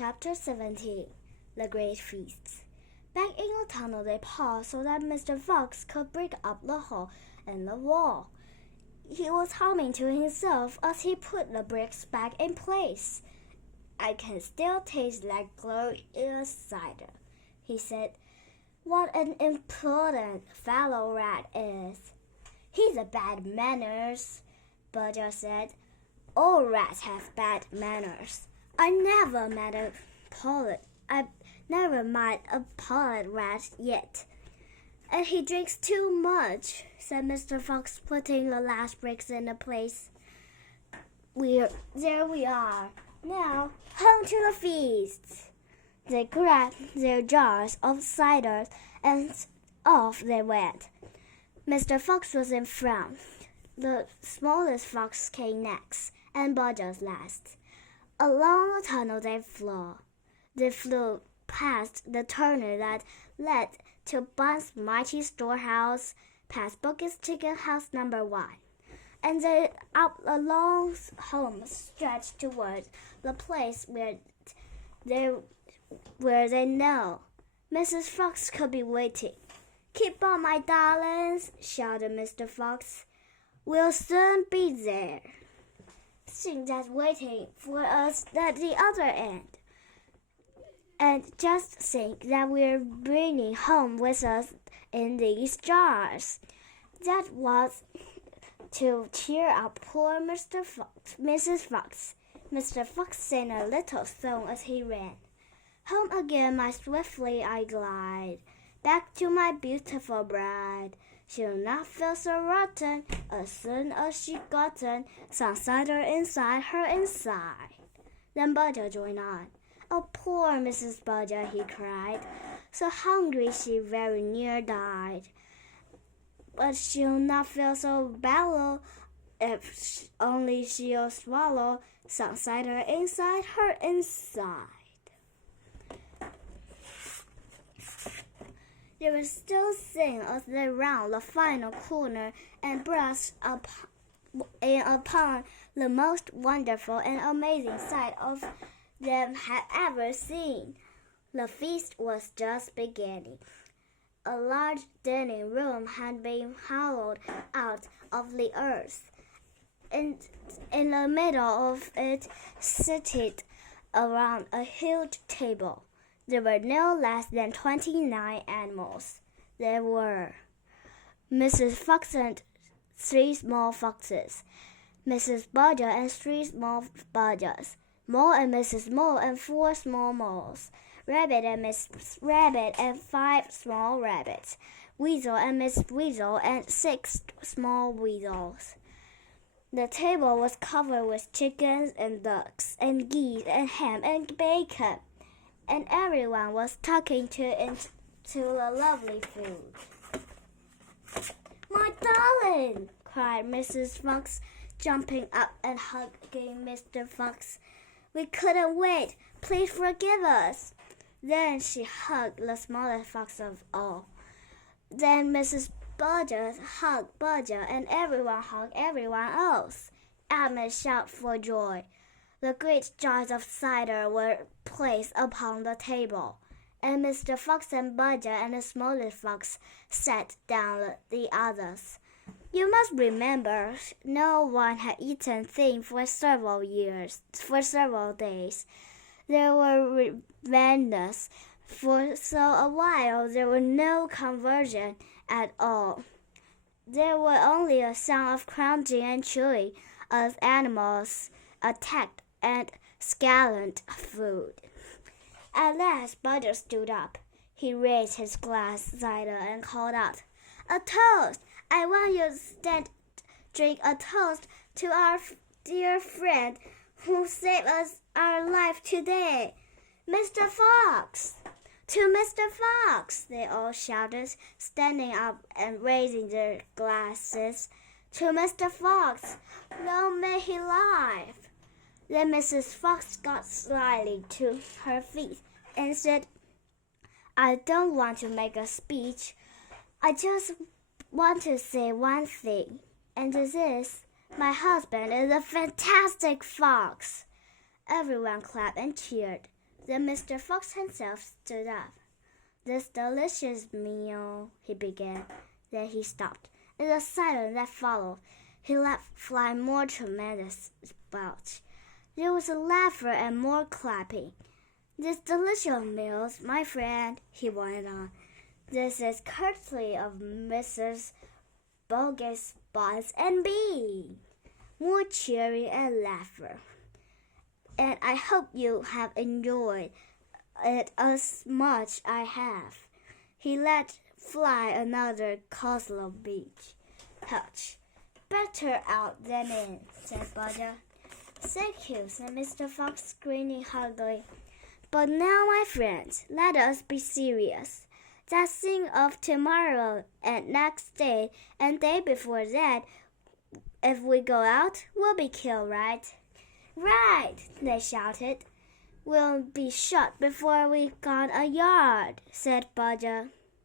Chapter 17 The Great Feast. Back in the tunnel they paused so that Mr. Fox could break up the hole in the wall. He was humming to himself as he put the bricks back in place. "I can still taste that glorious cider," he said. "What an impudent fellow Rat is." "He's a bad manners," Badger said. "All rats have bad manners. I never met a polite rat yet." "And he drinks too much," said Mr. Fox, putting the last bricks in place. There we are. Now, home to the feast." They grabbed their jars of cider and off they went. Mr. Fox was in front. The smallest fox came next, and Badger last. Along the tunnel they flew. They flew past the tunnel that led to Bun's mighty storehouse, past Bucket's chicken house number 1, and then up a long home stretched toward the place where they know Mrs. Fox could be waiting. "Keep on, my darlings," shouted Mr. Fox. "We'll soon be there. Think that's waiting for us at the other end. And just think that we're bringing home with us in these jars." That was to cheer up poor Mrs. Fox. Mr. Fox sang a little song as he ran. "Home again, my swiftly I glide, back to my beautiful bride. She'll not feel so rotten as soon as she gotten some cider inside her inside." Then Badger joined on. "Oh, poor Mrs. Badger," he cried, "so hungry she very near died. But she'll not feel so bellow if only she'll swallow some cider inside her inside." They were still singing as they round the final corner and brushed upon the most wonderful and amazing sight of them had ever seen. The feast was just beginning. A large dining room had been hollowed out of the earth. In the middle of it, seated around a huge table, there were no less than 29 animals. There were Mrs. Fox and 3 small foxes, Mrs. Badger and 3 small badgers, Mole and Mrs. Mole and 4 small moles, Rabbit and Miss Rabbit and 5 small rabbits, Weasel and Miss Weasel and 6 small weasels. The table was covered with chickens and ducks and geese and ham and bacon, and everyone was tucking into the lovely food. "My darling!" cried Mrs. Fox, jumping up and hugging Mr. Fox. "We couldn't wait. Please forgive us." Then she hugged the smallest fox of all. Then Mrs. Badger hugged Badger, and everyone hugged everyone else. Amid shout for joy. The great jars of cider were placed upon the table, and Mr. Fox and Badger and the smallest fox sat down the others. You must remember, no one had eaten thing for several days. They were ravenous, for so a while there was no conversion at all. There was only a sound of crunching and chewing as animals attacked and scalloped food. At last Badger stood up. He raised his glass cider and called out, "A toast! I want you to drink a toast to our dear friend who saved us our life today, Mr. Fox!" "To Mr. Fox!" they all shouted, standing up and raising their glasses. "To Mr. Fox! Long may he live!" Then Mrs. Fox got slyly to her feet and said, "I don't want to make a speech. I just want to say one thing, and this is, my husband is a fantastic fox." Everyone clapped and cheered. Then Mr. Fox himself stood up. "This delicious meal," he began. Then he stopped. In the silence that followed, he let fly more tremendous spouts. There was a laughter and more clapping. "This delicious meal, my friend," he went on. "This is courtesy of Mrs. Buggins, Buzz, and Bee." More cheering and laughter. "And I hope you have enjoyed it as much I have." He let fly another coslow beach. "Touch. Better out than in," said Buster. "Thank you," said Mr. Fox, grinning heartily. "But now, my friends, let us be serious. That thing of tomorrow and next day and day before that, if we go out, we'll be killed, right?" "Right!" they shouted. "We'll be shot before we've gone a yard," said Buster.